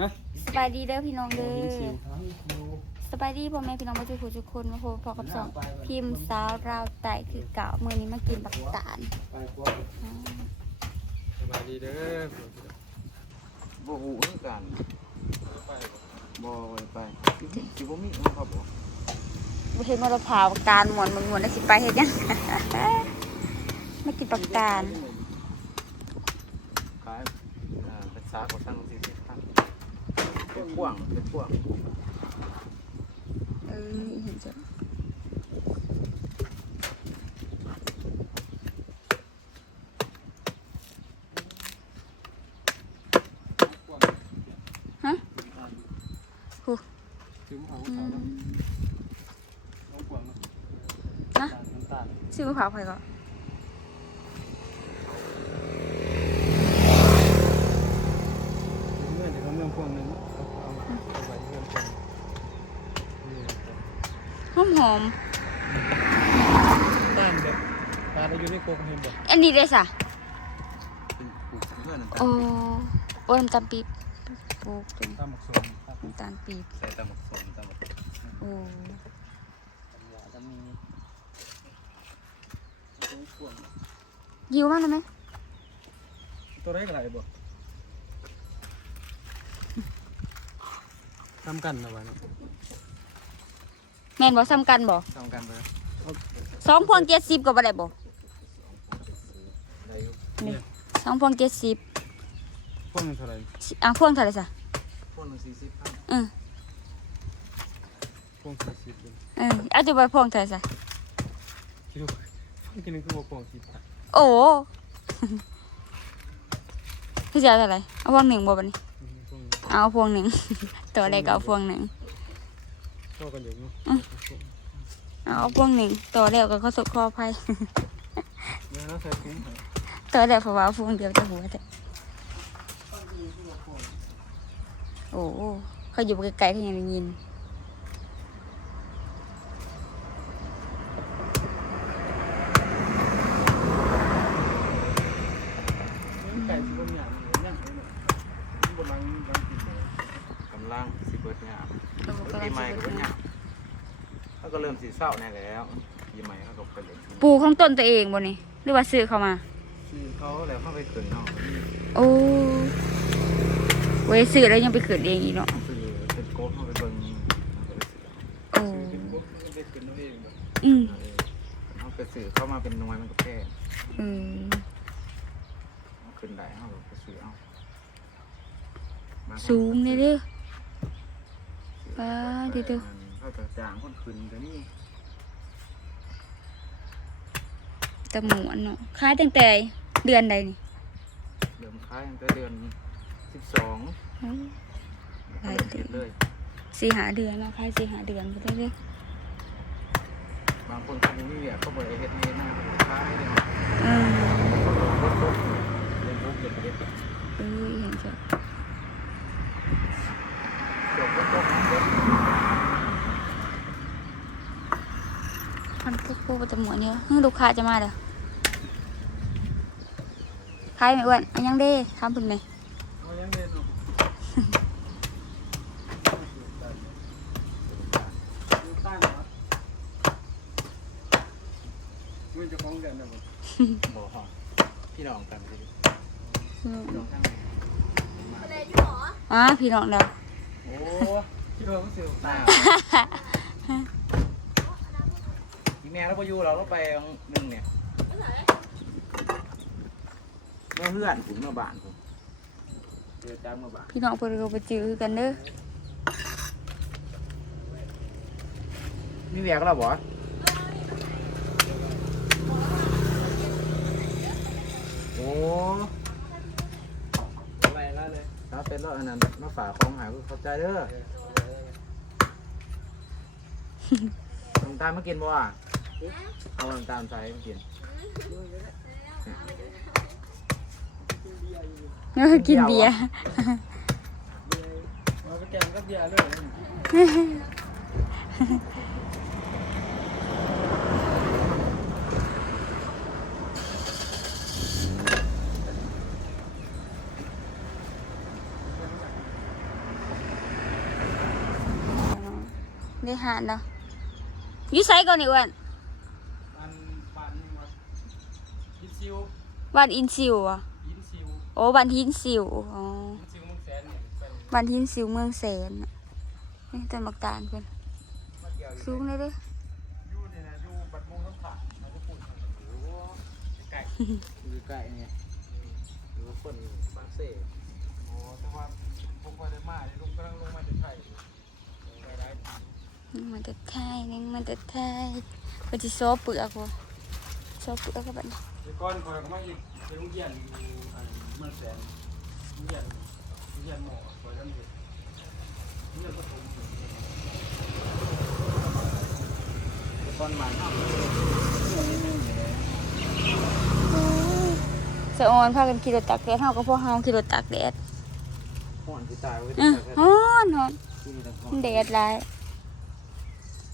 ฮะสบายดีเด้อพี่น้องเด้หินชิอวสบายดีพ่อแม่พี่น้องมาทุกคนทุกคนมาพบพอกับสองพิมพ์สาวราวไต่คือเก่ามือนี้มากินบักตาลไปกว่าอ่าสบายดีเด้อบ่ฮู้คือกันไปบ่ไปสิบ่มีครับบ่บ่เห็นว่าเราเผาบักตาลหมวนมึงหมวนแล้วสิไปเฮ็ดหยังมากินบักตาลขายอ่าเป็นสาก็สั่ง40พัน เป็นพ่วงเป็นพ่วงเออเห็นจ้ะถึงเอาอืเขามน้องกวางนะน้ำตาลซื้อมะพร้าวไปก่อน มหอมตาลเด็กตาลอายุนี่โกงเห็นบ่ๆอันนี้ได้สะเป็นปลูกเพื่อนนั่นโอ้โอ้น้ำตาลปี๊บปลูกเป็นตามหมกสมครับน้ำตาลปี๊บใส่ตะหมกสมตะหมกโอ้จะมียิวมากเลยไหมตัวเล็กอะไรบ่ทำกันนะวะเนาะ แม่นบ่ซ้ำกันบ่ทำกันเด้อสองพวงเจ็ดสิบก็บ่ได้บ่ได้อยู่นี่สองพวงเจ็ดสิบพวงนึงเท่าไหร่อะพวงเท่าไหร่ซะพวงหนึง40พันเออพวงสี่สิบเลยเออเอาจะไปพวงเท่าไหร่ซะคิดดูกินนึงคือบ่พวงสิบโอ้พี่จะเอาเท่าไหร่เอาพวงหนึ่งบ่บัดนี้พวงเอาพวงหนึ่ง ตัวใดก็เอาพวงหนึ่ง พวงกันอยู่เนาะเอาพวงหนึ่งตัวแล้วก็เขาสกคอภัยเดี๋ยวเราใส่ถุงให้ตัวแล้วเพราะว่าเอาพวงเดียวจะหัวแต่โอ้เขาอยู่ไกลๆเขายังได้ยิน ไก่ที่บ่มีหยังเลยนั่นเลยเนาะบ่ลังลังกินเลย กำลังสิเบิดเนี่ย โอ้ เบิด กำลั ปี ง ใหม่ สิ ก็ เบิ เบิ ด ด เนาะ เนี่ยเขาก็เริ่มสิเศร้าแน่แล้วปีใหม่เขาก็ไปเล่นปลูกของต้นตัวเองบ่นี่หรือว่าซื้อเข้ามา ชื่อเขาแล้วเขาไปขึ้นเนาะโอ้เว้ยซื้อแล้วยังไปขืนเองอีกเนาะคือเป็นโก๊กเขาไปเบิ่งโอ้เป็นพวกมันเป็นขึ้นเอาเองบ่อืมเขาไปสื่อเข้ามาเป็นหน่วยมันก็แค่อืมขึ้นได้เขาก็ไปสื่อเอาสูงเลยเด้อป้าเดี๋ยวเขาจะจางคนขึ้นกันนี่ตะหมวนเนาะขายตั้งแต่เดือนใดนี่เริ่มขายตั้งแต่เดือนสิบสองอืมเขาเลยเก็บเลยสี่หาเดือนเนาะขายสี่หาเดือนก็ได้เด้อบางคนเขาไม่มีเวียเขาบริเฮ็ดให้หน้าเขาขายเลยอืมรถปุ๊บเล่นปุ๊บเก็บเก็บเออเห็นจ้ะ จบรถปุ๊บเก็บ พันปุ๊ บปุ๊บตะหมวนเยอะเฮ้ยลูกค้าจะมาเด้อขายไหมอ้วนอันยังเด้ทำเป็นไหมเอายังเด่นลูกดูตั้งเหรอมึงจะฟ้องกันนะบ่บ่ห้องพี่น้องกันเลยอืมพี่น้องทั้งอะพี่น้องเด้อโอ้คิดว่ามันสิตายอีแม่เราไปอยู่เราเราไปหนึ่งเนี่ยเมื่อเพื่อนผมเมื่อบ้านผมเจอจ้าเมื่อบ้านพี่น้องเพิ่นก็ไปจื้อกันเด้อมีเวียกแล้วบ่โอ้ไปแล้วเลยถ้าเป็นรถอันนั้นมาฝากของหายเข้าใจเด้อน้ำตาลมากินบ่อะ เอาน้ำตามใส่ให้มันกินเกินเบียร์เราก็แกงก็เบียร์ด้วยได้หานเนาะยุ่ใส่ก่อนหนิวัน บ้านอินซิวอะยินซิวโอ้บ้านหินซิวอ๋อยินซิวเมึงแสนเนี่ยเป็นบ้านหินซิวเมืองแสนน่ะนี่ต้นมักตาลเพิ่นมาเกี่ยวอยู่สูงเลยเด้ออยู่นี่นะอยู่บัดมงน้ำขาดเราจะพูดโอ้โหไก่อยู่ใกล้เนี่ยอยู่คนบางเซ่โอ้แต่ว่าพวกว่าได้มาเนี่ยลุงกำลังลงมาจะไทยไปได้นึงมันจะไทยนึงมันจะไทยเพิ่นสิโซเปลือกบ่โซเปลือกก็บัดนี้ เดี๋ยวก่อนก่อนก็มาอีกเป็นโรงเรียนอยู่อันเมืองแสนโรงเรียนโรงเรียนหมอคอยทำอยู่โรงเรียนประถมตอนมาเนาะสะออนพากันขี่รถตักแดดเฮาก็พวกเฮาขี่รถตักแดดห่อนที่ตายไว้อื้ที่อตายฮ้อนฮ้อนที่นี่ต้องห่อมันนแดดหลาย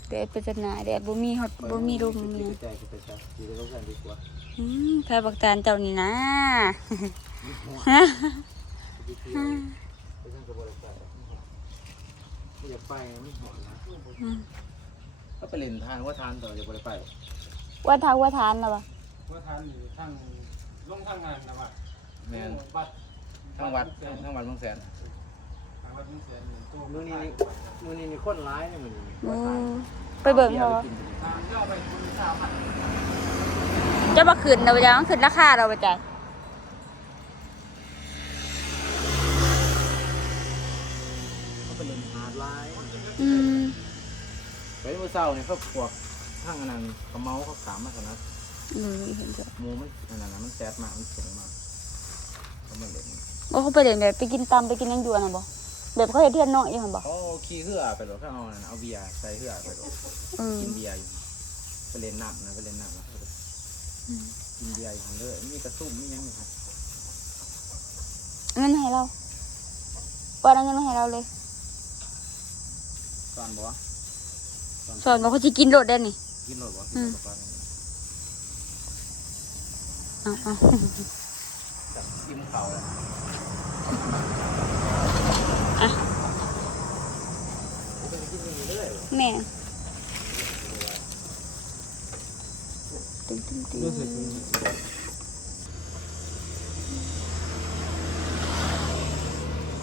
แดดเป็นจังหนาแดดบ่มีฮอดบ่มีลมมีกระจายกระจายอยู่ในโรงงานดีกว่า อืมใครบักตาลเจ้านี่นะดีที่ไปทางกระบอกกระจายไม่อยากไปไม่ห่อนนะอืมก็ไปเล่นทานว่าทานต่อจะไปไปว่าทางว่าทานแล้วบ่เมื่อทานอยู่ทางลงทางงานนะว่าแม่นบัดทั้งวัดทั้งวัดบางแสนทางวัดมุ่งแสนอยู่ตัวมื้อนี้มื้อนี้มีคนร้ายเนี่ยมื้อนี้อืมไปเบิ่งเขาบ่ทางย่อไปคุณสาวพัน จะบ่ขึ้นแล้วบ่จ้ะมันขึ้นราคาแล้วบ่จ้ะเขาไปเล่นหาดร้ายอืมไปเมื่อเช้าเนี่ยเขาพวกทางอันนั้นเขาเมาเขาขามมาขนาดอืมเห็นจ้ะหมูมันอันนั้นนะมันแซ่บมากมันเข็งมากเขามาเล่นบ่เขาไปเล่นแบบไปกินตำไปกินหยังอยู่อันนั้นบ่แบบเขาเฮ็ดเทือนน้อยอยู่หั่นบ่เขาขี่เหือไปหรอกเขาเอาอันนั้นเอาเบียร์ใส่เหือไปหรอกอืมกินเบียร์อยู่ไปเล่นน้ำนะไปเล่นน้ำนะ กินเบียร์อยู่หันเลยมีกระตุ้มมีหยังอยู่ครับเงินให้เราปอนเอาเงินมาให้เราเลยตอนบ่วะตอนสอนบอกเขาสิกินโลดได้นี่กินรถบ่อืมกินรถบ่เอาเอาจับกินเขาวแล้วอะกูจะไปกินนี่เลยแม่ ตึ้งตึ้งตึ้งรู้สึก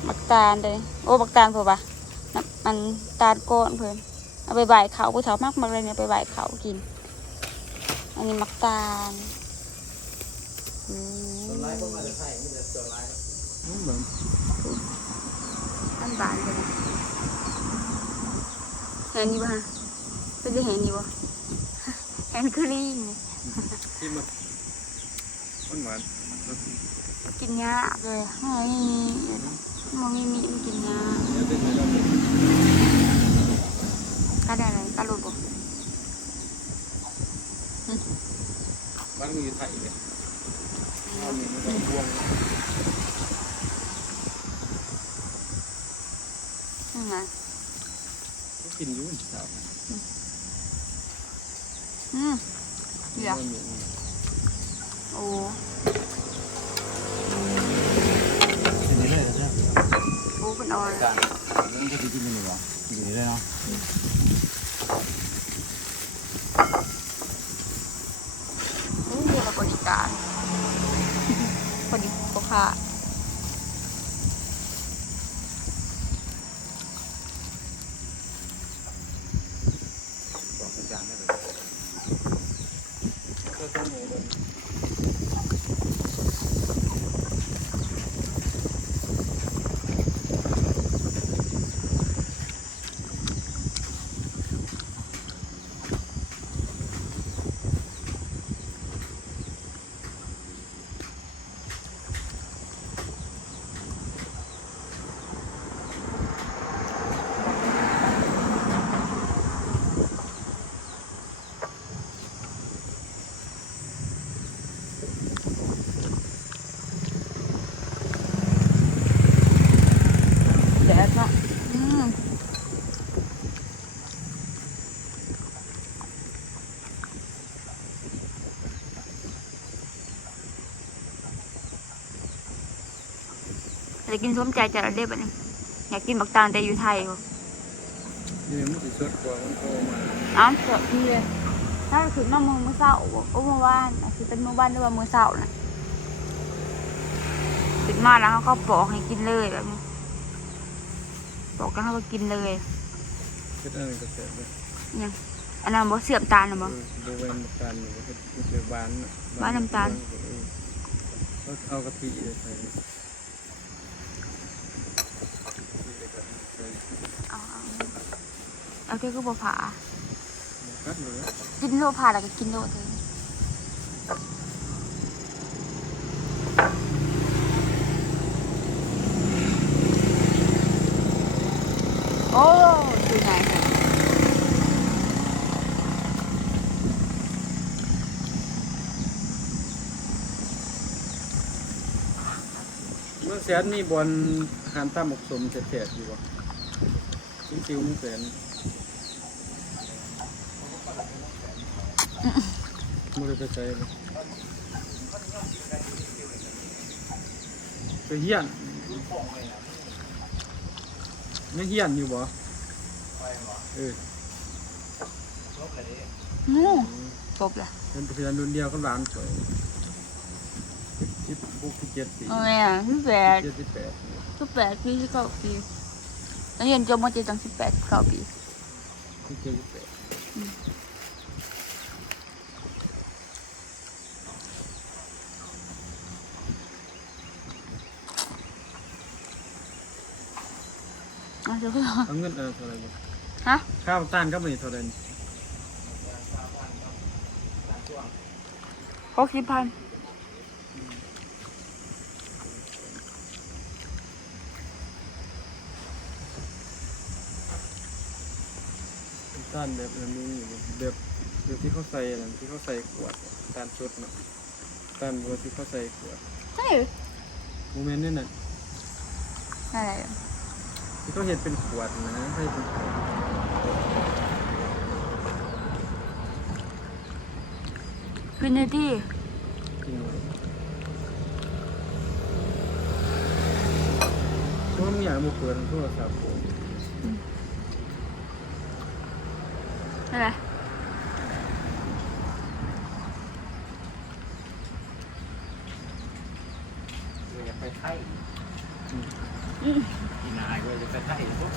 บักตาลเลยโอ้บักตาลเผื่อปะน้ำมันตาลก้อนเพิ่นเอาไปบ่ายเขาผู้สาวมากมากเลยเนี่ยไปบ่ายเขากิน อันนี้มักตาลอืมต้นไม้พวกมันจะใช่ไม่จะต้นไม้เหมือนอันบานเลยนะเห็นอยู่ปะฮะเป็นจะเห็นอยู่ปะเห็นคือลิงนี่ ที่มันมันเหมือนกินยากเลยเฮ้ยมันมีมีมันกินยากเดี๋ยวเป็นไงเรากระได้อะไรกระโดดบ่บ้านมีไทยเลยเอามีมันก็บวงนี่ไงกินยุ่นสาว อืม เดี๋ยว มันมี โอ้ กินนี่เลยนะ โอ้เป็นออย การมันจะกินนี่วะกินนี่เลยเนาะ โอ้เดี๋ยวเราบริการพอดีพอค่ะ สองจานได้เลย ก็ต้องมีเลย แดดเนาะอืม อยากกินส้มใจจะได้แบบนี้อยากกินบักตาลแต่อยู่ไทยบ่นี่มันสิสดกว่ามันโตมาอ้าวเสือพี่เลยถ้าถึงมามือมือเศร้าโอ้เมื่อวานอาจจะเป็นมือบ้านหรือว่ามือเศร้าน่ะถึงมาแล้วเขาก็ปอกให้กินเลยแบบนี้ปอกแล้วเขาก็กินเลยเฮ็ดอะไรก็แซ่บเลยยังอันนั้นบ่เสื่อมตาลนะบ่เออดูเว้นน้ำตาลนี่ก็เฮ็ดมันจะหวานน่ะหวานน้ำตาลเออเอาเอากะทิใส่ เอาเอา เอาเท่ก็บ่ผ่ากัดเลยกินโลผ่าแล้วก็กินโลเถอะโอ้ดูไหนค่ะเมื่อแสนมีบอลอาหารตามหมกสมแซ่บๆอยู่บ่จริงๆเมื่อแสน บ่ได้ไปใช้เลยไปเฮียนไม่เฮียนอยู่บ่เอองูจบละเป็นเพื่อนรุ่นเดียวกันหลานสวยสิบหกสิบเจ็ดปีโอ้ยอะสิบแปดเจ็ดสิบแปดสิบแปดปีสิบเก้าปีแล้วเรียนจบมาเจ็ดจังสิบแปดเก้าปีสิบเจ็ดสิบแปด เดี๋ยวก็เอาเงินเออเท่าไหรบ่ฮะข้าวต้านก็ไม่เท่าไหรนี่หกสิบพันต้านแบบนั้นนี่อยู่บ่แบบแบบที่เขาใส่นั่นที่เขาใส่ขวดต้านสดเนาะต้านแบบที่เขาใส่ขวดใช่โมเมนต์นี่น่ะ อะไร ที่เขาเห็นเป็นขวดนะใส่เป็นขวดคือในที่จริงเลยเพราะว่ามีอย่างมาเปิดโทรศัพท์ผมอะไร อยากไปไทย อืม กินอายว่าจะไปไทยปุ๊บ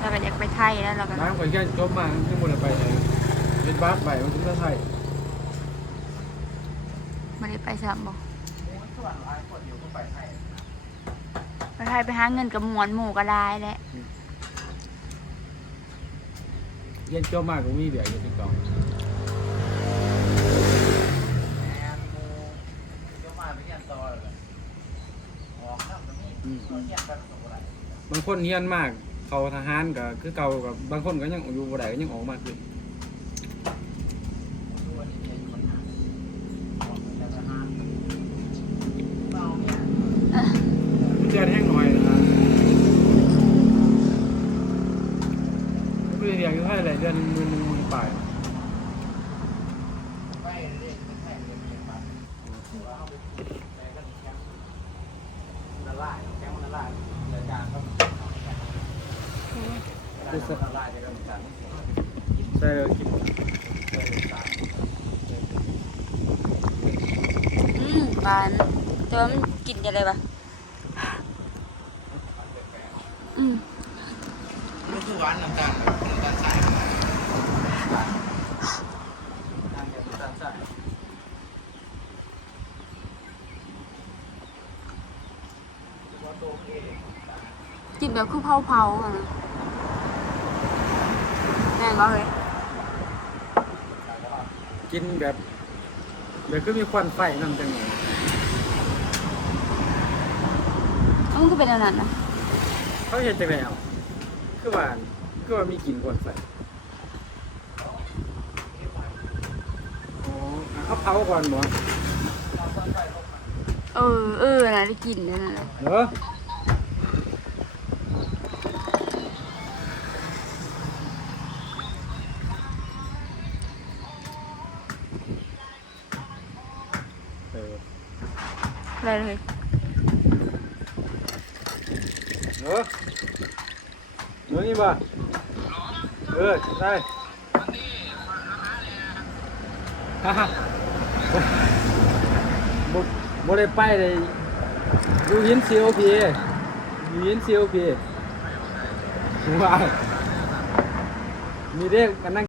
เราก็อยากไปไทยแล้วเราก็ น้ำก่อนแค่จ บมาขึ้นบนไปเลยเป็นบาสใบมันถึงจะไทยไม่ได้ไปสามบอกส่วนหลายคนอยู่ก็ไปไทยไปไทยไปหาเงินกับหมวนหมู่ก็ได้แหละเรียนจบมาก็มีเบียร์อยู่ที่เกองแอนมูเดี๋ยวมาไปเรียนต่อเลยออกน้ำมันนี่ตัวเรียนไปประสบอะไรบางคนเรียนมาก เขาทหารก็คือเก่ากับบางคนก็ยังอยู่บ่ได้ก็ยังออกมาคือเราเนี่ยนเรียนแห้งหน่อยนะไม่ได้เรียนอยู่ไทยหลายเดือนมือนึงหมือปลาย ไปเรียนไปไทยเรียนเรียนไปว่าเขาไปไปกันแคมป์นาลายแคมป์นาลายรายการก็รายการนาลายจะกันกัน ใช่เลยคิด อืม หวานแต่ว่ามันกินอะไรปะอืมนี่คือหวานน้ำตาลน้ำตาลทรายทางเดียวน้ำตาลทรายกินแบบคือเผาๆอะนะแม่งก็เลยกินแบบเดี๋ยวก็มีควันไฟนั่นจังไงเอ้า มันก็เป็นอันนั้นนะเขาเห็นจังไงเอาคือว่าคือว่ามีกลิ่นควันไฟอ๋อเขาเผาก่อนบ่เออเออนะได้กินนั่นน่ะเหรอเอออะไรเลย เหรอเฮ้ยบ่เออได้ฮ่าฮ่าบ่บ่ได้ไปเลยอยู่หินซีโอพีอยู่หินซีโอพีว้ามีเด็กกันนั่ง